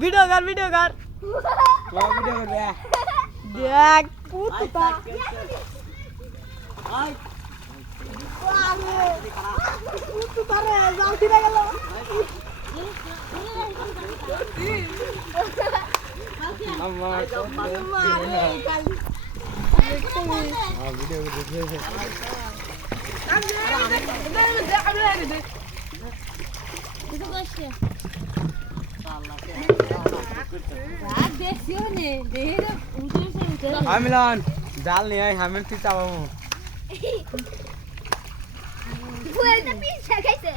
video কর দেখ কুত্তা কুত্তা রে যাও ফিরে গেল मिलन जाल नहीं है हमें पीछा बाबू पीछे कैसे